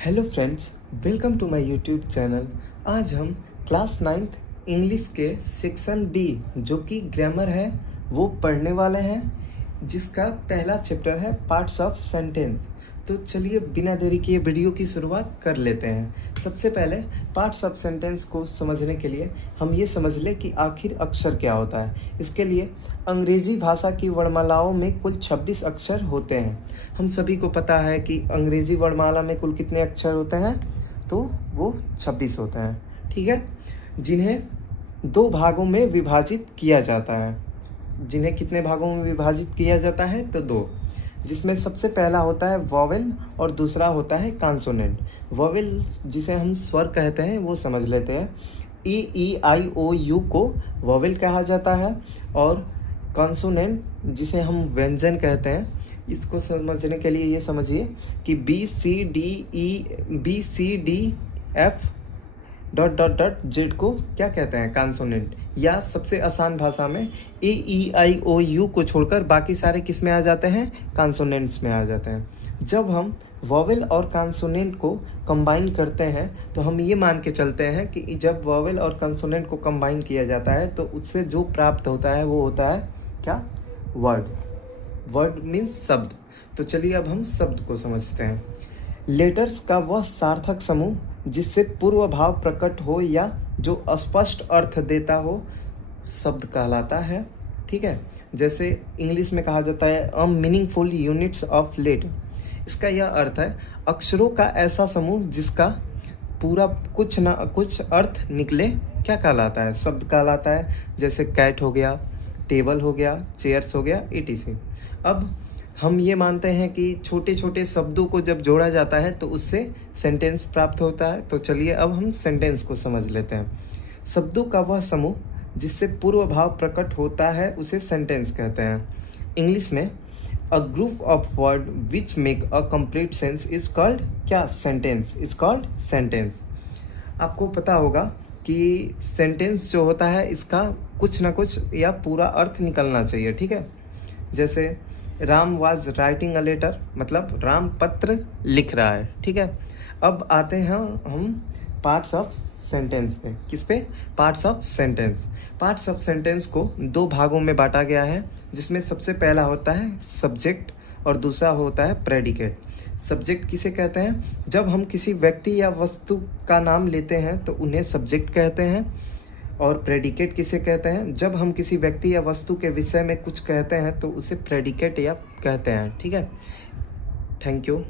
Hello friends, welcome to my YouTube channel. आज हम class 9th English के section B जो कि ग्रामर है वो पढ़ने वाले हैं, जिसका पहला चैप्टर है पार्ट्स ऑफ सेंटेंस। तो चलिए बिना देरी किए वीडियो की शुरुआत कर लेते हैं। सबसे पहले पार्ट्स ऑफ सेंटेंस को समझने के लिए हम ये समझ लें कि आखिर अक्षर क्या होता है। इसके लिए अंग्रेजी भाषा की वर्णमालाओं में कुल 26 अक्षर होते हैं। हम सभी को पता है कि अंग्रेजी वर्णमाला में कुल कितने अक्षर होते हैं, तो वो 26 होते हैं, ठीक है, जिन्हें दो भागों में विभाजित किया जाता है। जिन्हें कितने भागों में विभाजित किया जाता है, तो दो, जिसमें सबसे पहला होता है वॉवेल और दूसरा होता है कॉन्सोनेंट। वॉवेल जिसे हम स्वर कहते हैं वो समझ लेते हैं। E-E-I-O-U को वॉवेल कहा जाता है और कॉन्सोनेंट जिसे हम व्यंजन कहते हैं, इसको समझने के लिए ये समझिए कि B-C-D-F .Z को क्या कहते हैं, कॉन्सोनेंट। या सबसे आसान भाषा में A-E-I-O-U को छोड़कर बाकी सारे किस में आ जाते हैं, कॉन्सोनेंट्स में आ जाते हैं। जब हम वॉवेल और कॉन्सोनेंट को कंबाइन करते हैं तो हम ये मान के चलते हैं कि जब वॉवेल और कॉन्सोनेंट को कंबाइन किया जाता है तो उससे जो प्राप्त होता है वो होता है क्या, वर्ड। वर्ड मीन्स शब्द। तो चलिए अब हम शब्द को समझते हैं। लेटर्स का वह सार्थक समूह जिससे पूर्व भाव प्रकट हो या जो अस्पष्ट अर्थ देता हो शब्द कहलाता है, ठीक है। जैसे इंग्लिश में कहा जाता है a meaningful units of letter. इसका यह अर्थ है अक्षरों का ऐसा समूह जिसका पूरा कुछ ना कुछ अर्थ निकले, क्या कहलाता है, शब्द कहलाता है। जैसे कैट हो गया, टेबल हो गया, चेयर्स हो गया, etc। अब हम ये मानते हैं कि छोटे छोटे शब्दों को जब जोड़ा जाता है तो उससे सेंटेंस प्राप्त होता है। तो चलिए अब हम सेंटेंस को समझ लेते हैं। शब्दों का वह समूह जिससे पूर्व भाव प्रकट होता है उसे सेंटेंस कहते हैं। इंग्लिश में a group of word which make a complete sense is called क्या, सेंटेंस। Is called sentence. आपको पता होगा कि सेंटेंस जो होता है इसका कुछ ना कुछ या पूरा अर्थ निकलना चाहिए, ठीक है। जैसे Ram was writing a letter, मतलब राम पत्र लिख रहा है, ठीक है। अब आते हैं हम पार्ट्स ऑफ सेंटेंस पे। किस पे, parts of sentence. Parts of sentence को दो भागों में बांटा गया है, जिसमें सबसे पहला होता है सब्जेक्ट और दूसरा होता है प्रेडिकेट। सब्जेक्ट किसे कहते हैं, जब हम किसी व्यक्ति या वस्तु का नाम लेते हैं तो उन्हें सब्जेक्ट कहते हैं। और प्रेडिकेट किसे कहते हैं, जब हम किसी व्यक्ति या वस्तु के विषय में कुछ कहते हैं तो उसे प्रेडिकेट या कहते हैं, ठीक है। Thank you.